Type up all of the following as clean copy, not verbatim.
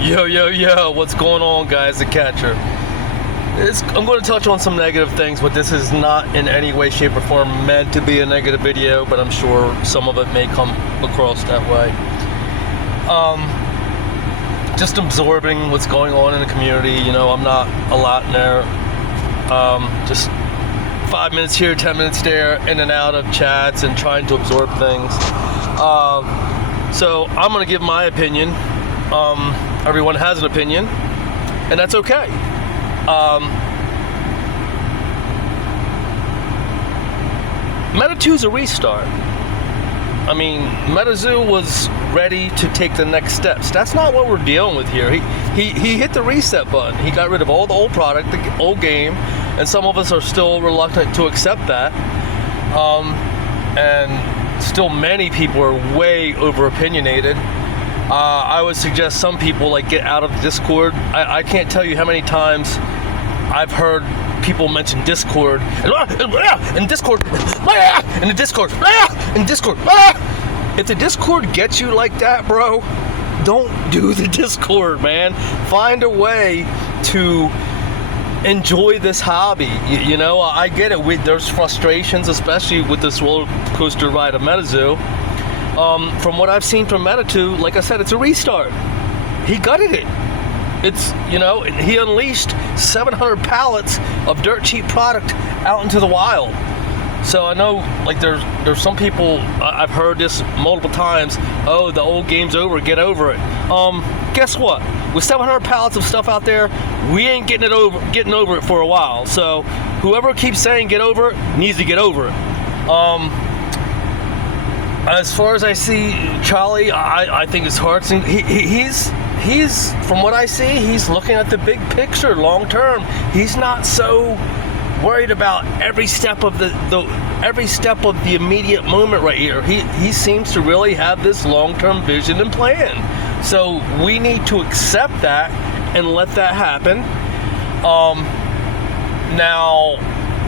Yo, what's going on, guys? The Catcher. I'm going to touch on some negative things, but this is not in any way, shape, or form meant to be a negative video, but I'm sure some of it may come across that way. Just absorbing what's going on in the community. I'm not a lot in there. Just 5 minutes here, 10 minutes there, in and out of chats and trying to absorb things. So I'm going to give my opinion. Everyone has an opinion, and that's okay. Meta 2's a restart. I mean, MetaZoo was ready to take the next steps. That's not what we're dealing with here. He hit the reset button. He got rid of all the old product, the old game, and some of us are still reluctant to accept that. And still many people are way over opinionated. I would suggest some people get out of Discord. I can't tell you how many times I've heard people mention Discord and Discord and the Discord and Discord. If the Discord gets you like that, bro, don't do the Discord, man. Find a way to enjoy this hobby. I get it. There's frustrations, especially with this roller coaster ride of MetaZoo. From what I've seen from Meta 2, like I said, it's a restart. He gutted it. He unleashed 700 pallets of dirt cheap product out into the wild. So I know, there's some people, I've heard this multiple times, oh, the old game's over, get over it. Guess what? With 700 pallets of stuff out there, we ain't getting over it for a while. So whoever keeps saying get over it needs to get over it. As far as I see Charlie, I think his heart's in, he's from what I see, he's looking at the big picture, long term. He's not so worried about every step of the immediate moment right here. He seems to really have this long-term vision and plan. So we need to accept that and let that happen. Now,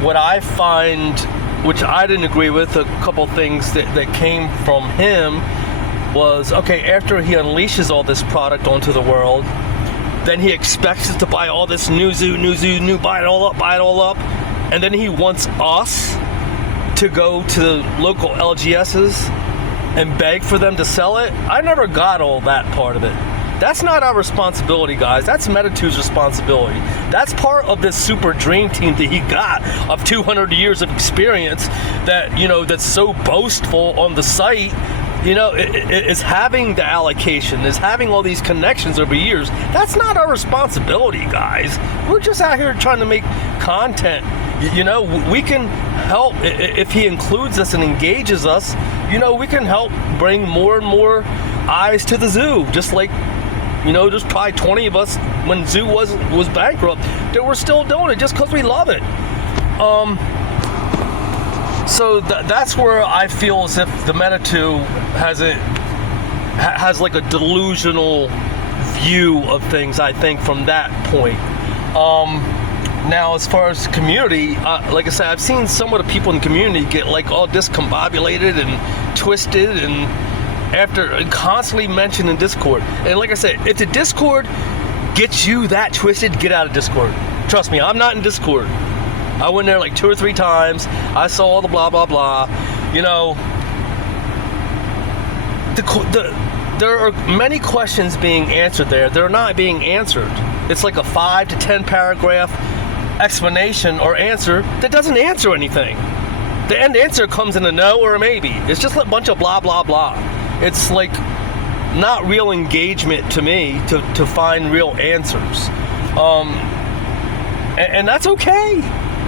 what I find, which I didn't agree with, a couple things that came from him was, okay, after he unleashes all this product onto the world, then he expects us to buy all this new, buy it all up, and then he wants us to go to the local LGSs and beg for them to sell it. I never got all that part of it. That's not our responsibility, guys. That's Meta 2's responsibility. That's part of this super dream team that he got of 200 years of experience that's so boastful on the site. Is having the allocation, is having all these connections over years. That's not our responsibility, guys. We're just out here trying to make content. We can help if he includes us and engages us. We can help bring more and more eyes to the zoo. Just like, there's probably 20 of us when Zoo was bankrupt that we're still doing it just because we love it. So that's where I feel as if the Meta 2 has a delusional view of things, I think, from that point. Now, as far as community, like I said, I've seen some of the people in the community get all discombobulated and twisted and after constantly mentioned in Discord. And like I said, if the Discord gets you that twisted, get out of Discord. Trust me, I'm not in Discord. I went there 2 or 3 times. I saw all the blah, blah, blah. There are many questions being answered there. They're not being answered. It's like a 5 to 10 paragraph explanation or answer that doesn't answer anything. The end answer comes in a no or a maybe. It's just a bunch of blah, blah, blah. It's not real engagement to me to find real answers. And that's okay.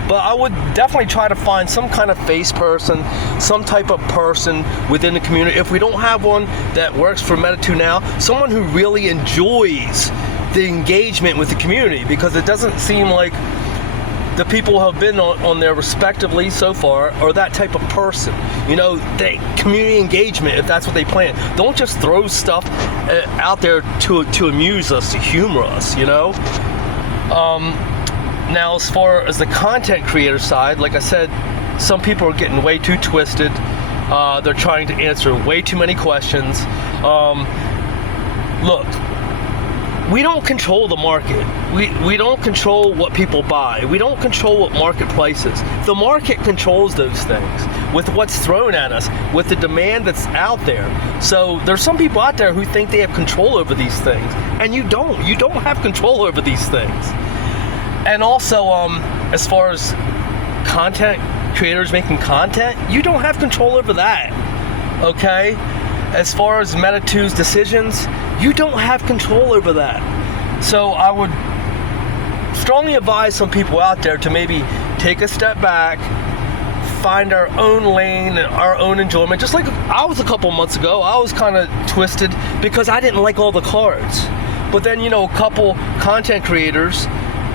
But I would definitely try to find some kind of face person, some type of person within the community. If we don't have one that works for Meta 2 now, someone who really enjoys the engagement with the community, because it doesn't seem like the people who have been on there respectively so far are that type of person. Community engagement, if that's what they plan. Don't just throw stuff out there to amuse us, to humor us, Now, as far as the content creator side, like I said, some people are getting way too twisted. They're trying to answer way too many questions. Look, we don't control the market. We don't control what people buy. We don't control what market prices. The market controls those things with what's thrown at us, with the demand that's out there. So there's some people out there who think they have control over these things, and you don't. You don't have control over these things. And also, as far as content creators making content, you don't have control over that. Okay? As far as Meta 2's decisions, you don't have control over that. So I would strongly advise some people out there to maybe take a step back, find our own lane and our own enjoyment. Just like I was a couple months ago, I was kind of twisted because I didn't like all the cards. But then, a couple content creators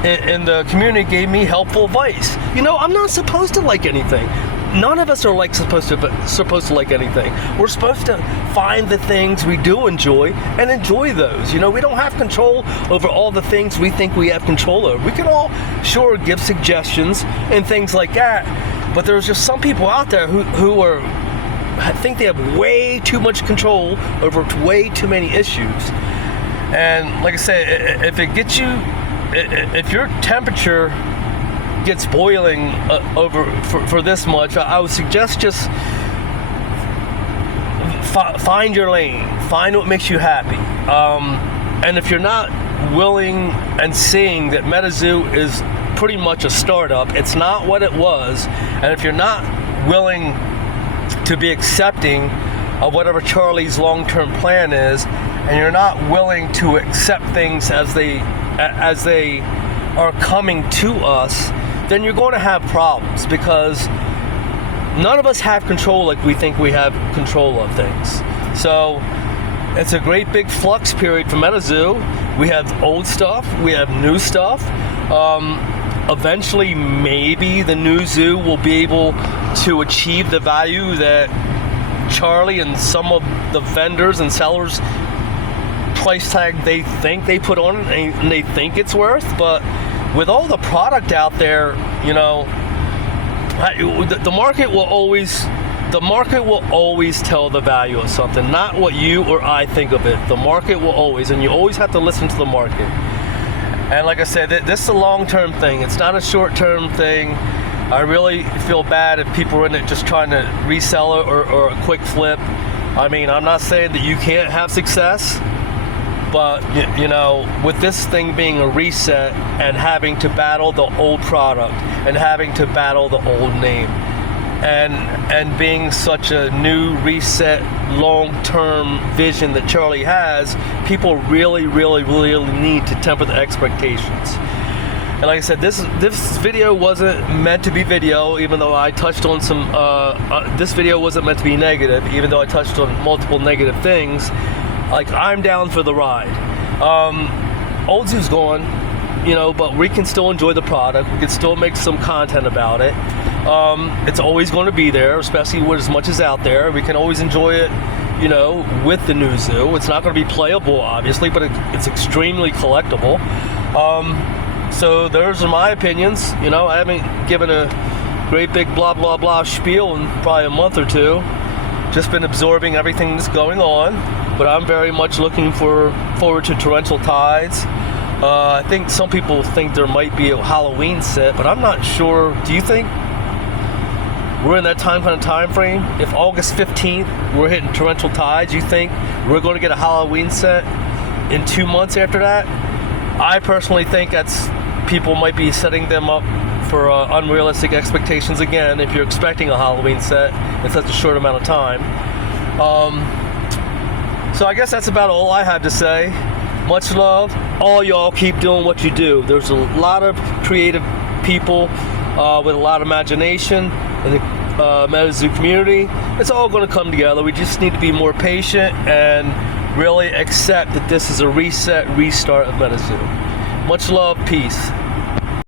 in the community gave me helpful advice. I'm not supposed to like anything. None of us are supposed to like anything. We're supposed to find the things we do enjoy and enjoy those. We don't have control over all the things we think we have control over. We can all sure give suggestions and things like that, but there's just some people out there who I think they have way too much control over way too many issues. And like I said, if your temperature gets boiling for this much, I would suggest just find your lane, find what makes you happy. And if you're not willing and seeing that MetaZoo is pretty much a startup, it's not what it was, and if you're not willing to be accepting of whatever Charlie's long-term plan is, and you're not willing to accept things as they are coming to us, then you're going to have problems, because none of us have control like we think we have control of things. So it's a great big flux period for MetaZoo. We have old stuff, we have new stuff. Eventually, maybe the new zoo will be able to achieve the value that Charlie and some of the vendors and sellers price tag they think they put on and they think it's worth. But with all the product out there, the market will always tell the value of something, not what you or I think of it. The market will always, and you always have to listen to the market. And like I said, this is a long-term thing. It's not a short-term thing. I really feel bad if people are in it just trying to resell it or a quick flip. I mean, I'm not saying that you can't have success, but with this thing being a reset and having to battle the old product and having to battle the old name and being such a new reset long-term vision that Charlie has, people really, really, really need to temper the expectations. And like I said, this video wasn't meant to be video, even though I touched on some, this video wasn't meant to be negative, even though I touched on multiple negative things. Like, I'm down for the ride. Old Zoo's gone, but we can still enjoy the product. We can still make some content about it. It's always going to be there, especially with as much as out there. We can always enjoy it, with the new zoo. It's not going to be playable, obviously, but it's extremely collectible. So those are my opinions. I haven't given a great big blah, blah, blah spiel in probably a month or two. Just been absorbing everything that's going on. But I'm very much looking forward to Torrential Tides. I think some people think there might be a Halloween set, but I'm not sure. Do you think we're in that kind of time frame? If August 15th we're hitting Torrential Tides, you think we're going to get a Halloween set in 2 months after that? I personally think people might be setting them up for unrealistic expectations again if you're expecting a Halloween set in such a short amount of time. So I guess that's about all I have to say. Much love. All y'all keep doing what you do. There's a lot of creative people with a lot of imagination in the MetaZoo community. It's all going to come together. We just need to be more patient and really accept that this is a restart of MetaZoo. Much love. Peace.